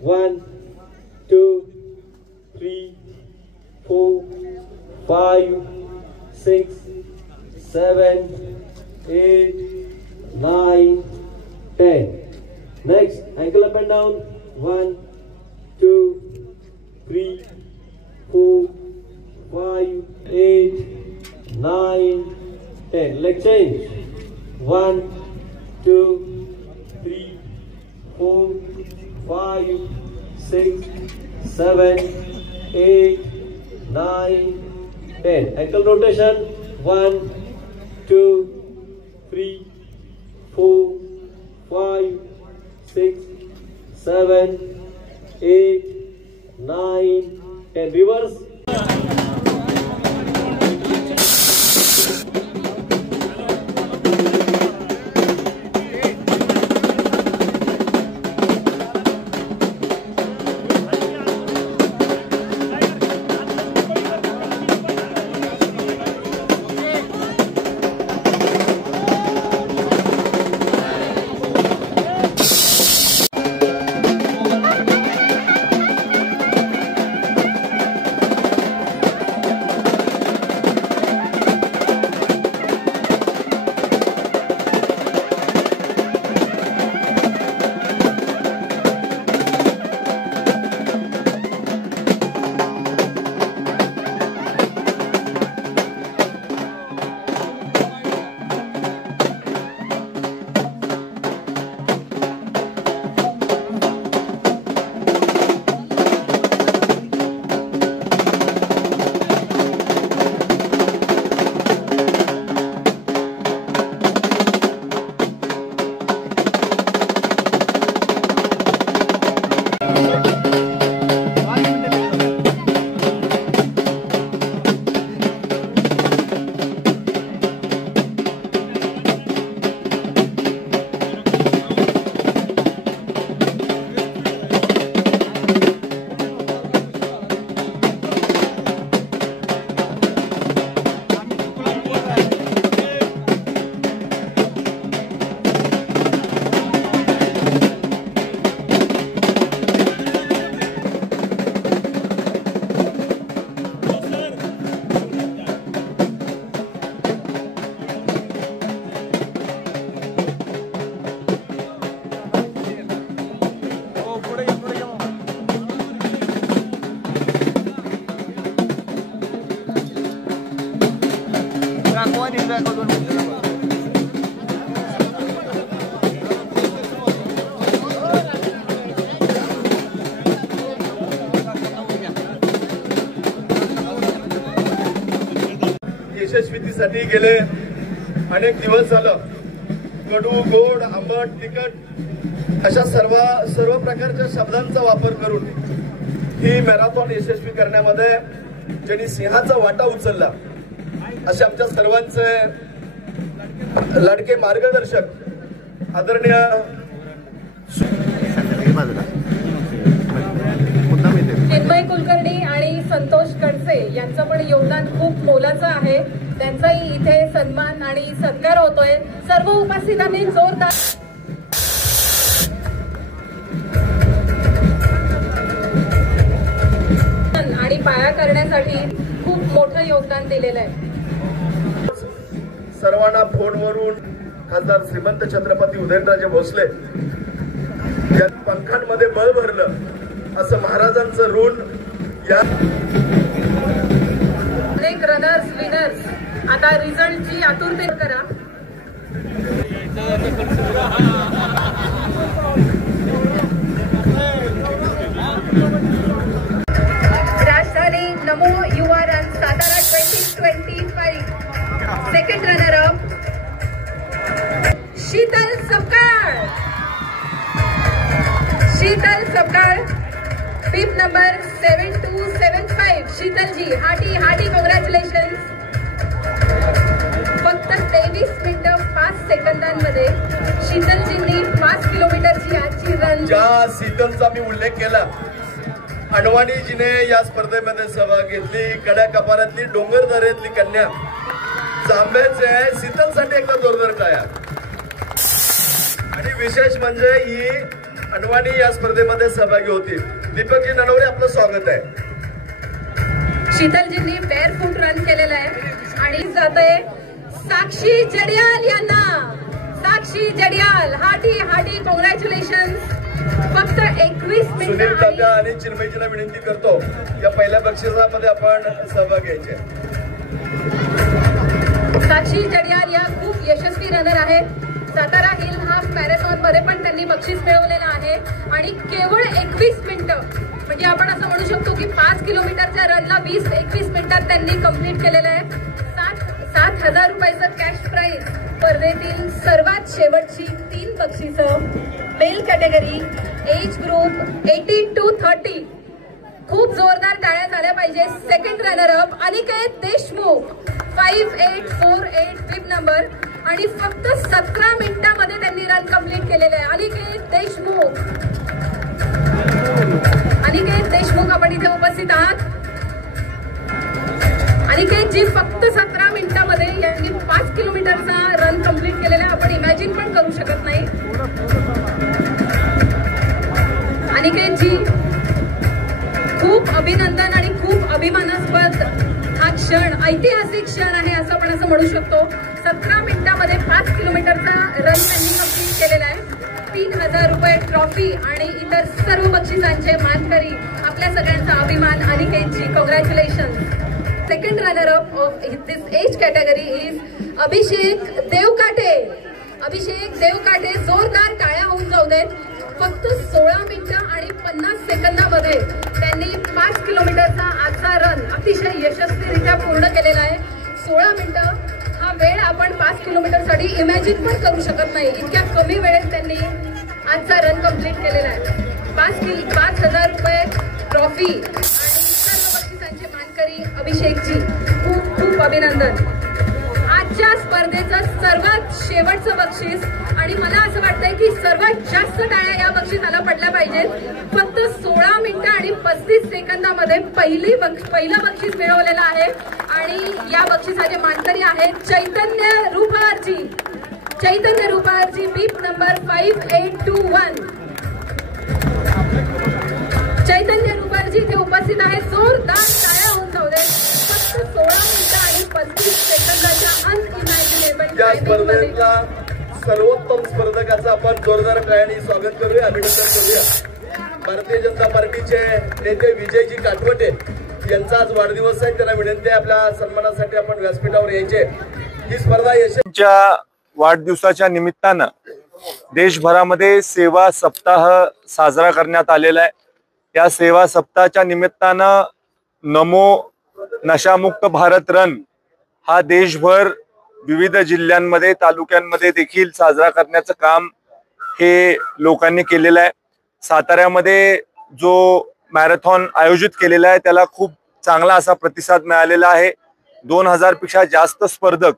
1 2 3 4 5 6 7 8 9 10. Next, ankle up and down. 1 2 3 4 5 8 9 10. Leg change. 1 2 3 4 5 6 7 8 9 10. Ankle rotation. 1 2 3 4 5 6 7 8 9 10. Reverse. यशस्वीतेसाठी गेले अनेक दिवस झालं कडू गोड आंबट तिखट अशा सर्व प्रकारच्या शब्दांचा वापर करून ही मॅरेथॉन यशस्वी करण्यामध्ये ज्यांनी सिंहाचा वाटा उचलला असे आमच्या सर्वांचे लाडके मार्गदर्शक आदरणीय चिन्मय कुलकर्णी आणि संतोष कणसे यांचं पण योगदान खूप मोलाचं आहे. त्यांचाही इथे सन्मान आणि सत्कार होतोय. सर्व उपस्थितांनी जोरदार आणि पाया करण्यासाठी खूप मोठं योगदान दिलेलं आहे. सर्वांना फोनवरून खासदार श्रीमंत छत्रपती उदयनराजे भोसले यांनी पंखांमध्ये बळ भरलं असं महाराजांचं ऋण या अनेक रनर्स विनर्स आता रिझल्टची आतुरते करा. राजधानी Namo Yuva run Satara 2025 second runner up Sheetal Sapkal. Sheetal Sapkal 5th number 7275. Sheetal ji hearty congratulation. फक्त 23 मिनिटं 5 सेकंदांमध्ये शीतलजींनी 5 किलोमीटरची आजची रन. ज्या शीतलचा मी उल्लेख केला अडवाणीजीने या स्पर्धेमध्ये सहभाग घेतली. कड्या कपारातली डोंगर दऱ्यातली कन्या जांभ्याचे शीतलसाठी एकदा जोरदार टाळ्या. आणि विशेष म्हणजे ही हनवानी या स्पर्धेमध्ये सहभागी होतील. दीपकजी ननवरे, आपलं स्वागत आहे. शीतलजींनी बेअर फूट रन केलेला आहे आणि जाते साक्षी जडियाल यांना. साक्षी जडियाल, हार्टी कॉंग्रॅच्युलेशन. फक्त 21 सुनील मिनिटं तात्या आणि चिन्मयजीला विनंती करतो या पहिल्या बक्षिसामध्ये आपण सहभाग घ्यायचे. साक्षी जडियाल या खूप यशस्वी रनर आहेत. सातारा हिल हाफ मॅरेथॉन मध्ये पण त्यांनी बक्षीस मिळवलेलं आहे आणि केवळ 21 मिनिटं, म्हणजे आपण असं म्हणू शकतो की 5 किलोमीटरच्या रनला 20-21 मिनिटात त्यांनी कंप्लीट केलेलं आहे. 7,000 रुपयाचं कॅश प्राइज. स्पर्धेतील सर्वात शेवटची 3 बक्षिसं. Male category, age group 18 to 30. खूप जोरदार टाळ्या झाल्या पाहिजे. Second runner up Aniket Deshmukh 5848 fifth number आणि फक्त 17 मिनिटांमध्ये त्यांनी रन कंप्लीट केलेले आहे. अनिकेत देशमुख आपण इथे उपस्थित आहात. अनिकेत जी फक्त 17 मिनिटांमध्ये यांनी 5 किलोमीटरचा रन कंप्लीट केलेला आहे. आपण इमॅजिन पण करू शकत नाही. अनिकेत जी, खूप अभिनंदन आणि खूप अभिमानास्पद हा क्षण, ऐतिहासिक क्षण आहे असं आपण असं म्हणू शकतो. 17 मिनिटांमध्ये 5 किलोमीटरचा रन त्यांनी कंप्लीट केलेला आहे. 3,000 रुपये ट्रॉफी आणि इतर सर्व बक्षिसांचे मानकरी. आपल्या सगळ्यांचा अभिमान. Aniketji, congratulation. Second runner up of this age category is Abhishek Devkate. Abhishek Devkate, जोरदार टाळ्या होऊन जाऊ देत. फक्त 16 मिनिटं आणि 50 सेकंदामध्ये त्यांनी 5 किलोमीटरचा आजचा रन अतिशय यशस्वीरित्या पूर्ण केलेला आहे. 16 मिनिटं हा वेळ आपण 5 किलोमीटरसाठी इमॅजिन पण करू शकत नाही. इतक्या कमी वेळेत त्यांनी आजचा रन कंप्लीट केलेला आहे. 5,000 रुपये ट्रॉफी आणि सर्व बक्षिसांचे मानकरी अभिषेकजी, खूप खूप अभिनंदन. आजच्या स्पर्धेचं सर्वात शेवटचं बक्षीस आणि मला असं वाटतंय की सर्वात जास्त टाळ्या या बक्षिसाला पडल्या पाहिजेत. फक्त 16 मिनिटं आणि 35 सेकंदामध्ये पहिलं बक्षीस मिळवलेलं आहे आणि या बक्षिसाचे मानकरी आहेत चैतन्य रुपारजी. चैतन्य रुपारजी, बीप नंबर 5821. चैतन्य रुपारजी इथे उपस्थित आहेत. जोरदार टाळ्या होऊन जाऊ दे. फक्त 16 मिनिटं आणि 35 सेकंदाच्या अनइमॅजिनेबल या स्पर्धेतला सर्वोत्तम स्पर्धकाचं आपण जोरदार टाळ्यांनी स्वागत करूया, अभिनंदन करूया. भारतीय जनता पार्टीचे नेते विजयजी काटवटे यांचा आज वाढदिवस आहे. त्यांना विनंती आहे आपल्या सन्मानासाठी आपण व्यासपीठावर यायचे. ही स्पर्धा यशस्वीच्या वाढदिवसाच्या निमित्तानं देशभरामध्ये सेवा सप्ताह साजरा करण्यात आलेला आहे. या सेवा सप्ताहाच्या निमित्तानं नमो नशामुक्त भारत रन हा देशभर विविध जिल्ह्यांमध्ये, तालुक्यांमध्ये देखील साजरा करण्याचं काम हे लोकांनी केलेलं आहे. साताऱ्यामध्ये जो मॅरेथॉन आयोजित केलेला आहे त्याला खूप चांगला असा प्रतिसाद मिळालेला आहे. 2000 पेक्षा जास्त स्पर्धक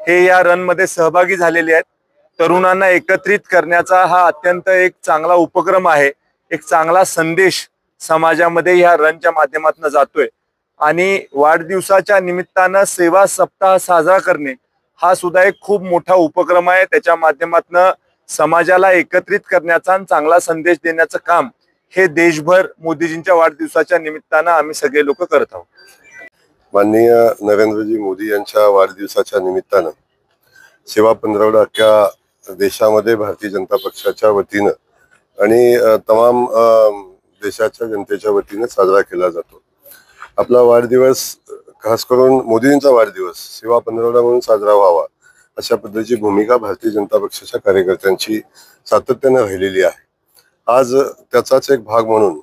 हे या रन मध्ये सहभागी झालेले आहेत. तरुणांना एकत्रित करण्याचा हा अत्यंत एक चांगला उपक्रम आहे. एक चांगला संदेश समाजामध्ये ह्या रनच्या माध्यमातून जातोय आणि वाढदिवसाच्या निमित्तानं सेवा सप्ताह साजरा करणे हा सुद्धा एक खूप मोठा उपक्रम आहे. त्याच्या माध्यमातून समाजाला एकत्रित करण्याचा आणि चांगला संदेश देण्याचं काम हे देशभर मोदीजींच्या वाढदिवसाच्या निमित्तानं आम्ही सगळे लोक करत आहोत. माननीय नरेंद्रजी मोदी यांच्या वाढदिवसाच्या निमित्तानं सेवा पंधरवडा अख्ख्या देशामध्ये भारतीय जनता पक्षाच्या वतीनं आणि तमाम देशाच्या जनतेच्या वतीने साजरा केला जातो. आपला वाढदिवस खास करून मोदींचा वाढदिवस सेवा पंधरवडा म्हणून साजरा व्हावा अशा पद्धतीची भूमिका भारतीय जनता पक्षाच्या कार्यकर्त्यांची सातत्याने राहिलेली आहे. आज त्याचाच एक भाग म्हणून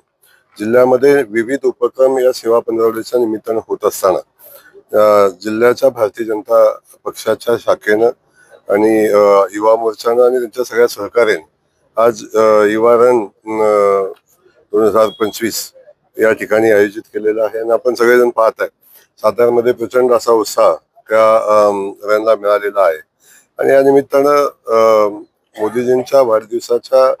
जिल्ह्यामध्ये विविध उपक्रम या सेवा पंधरवड्याच्या निमित्तानं होत असताना जिल्ह्याच्या भारतीय जनता पक्षाच्या शाखेनं आणि युवा मोर्चानं आणि त्यांच्या सगळ्या सहकार्याने आज युवा रन 2025 या ठिकाणी आयोजित केलेला आहे आणि आपण सगळेजण पाहत आहे साताऱ्यामध्ये प्रचंड असा उत्साह त्या रनला मिळालेला आहे. आणि या निमित्तानं मोदीजींच्या वाढदिवसाच्या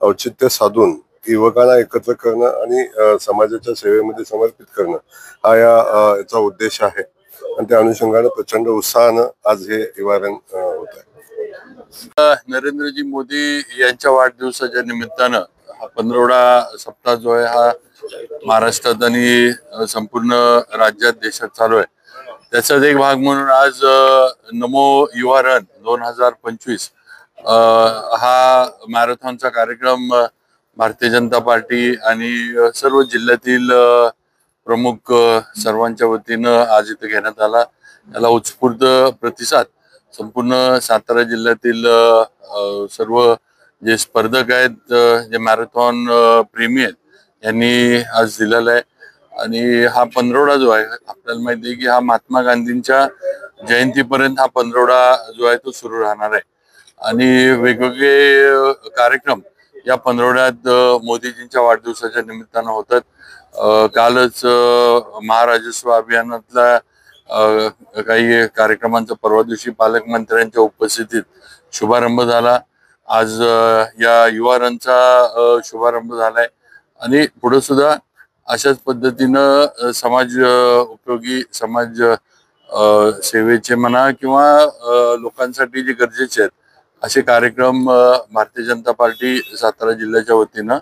औचित्य साधून युवकांना एकत्र करणं आणि समाजाच्या सेवेमध्ये समर्पित करणं हा याचा उद्देश आहे आणि त्या अनुषंगानं प्रचंड उत्साहानं आज हे युवा रन होत आहे. नरेंद्रजी मोदी यांच्या वाढदिवसाच्या निमित्तानं पंधरवडा सप्ताह जो आहे हा महाराष्ट्रात आणि संपूर्ण राज्यात देशात चालू आहे. त्याचाच एक भाग म्हणून आज नमो युवा रन 2025 हा मॅरेथॉनचा कार्यक्रम भारतीय जनता पार्टी आणि सर्व जिल्ह्यातील प्रमुख सर्वांच्या वतीनं आज इथे घेण्यात आला. याला उत्स्फूर्त प्रतिसाद संपूर्ण सातारा जिल्ह्यातील सर्व जे स्पर्धक आहेत, जे मॅरेथॉन प्रेमी आहेत, यांनी आज दिलेला आहे. आणि हा पंधरवडा जो आहे, आपल्याला माहिती आहे की हा महात्मा गांधींच्या जयंतीपर्यंत हा पंधरवडा जो आहे तो सुरू राहणार आहे. आणि वेगवेगळे कार्यक्रम या पंधरवड्यात मोदीजींच्या वाढदिवसाच्या निमित्तानं होतात. कालच महाराजस्व अभियानातला काही कार्यक्रमांचा परवा दिवशी पालकमंत्र्यांच्या उपस्थितीत शुभारंभ झाला. आज या युवा रनचा शुभारंभ झालाय आणि पुढे सुद्धा अशाच पद्धतीनं समाज उपयोगी, समाज सेवेचे म्हणा किंवा लोकांसाठी जे गरजेचे आहेत असे कार्यक्रम भारतीय जनता पार्टी सातारा जिल्ह्याच्या वतीनं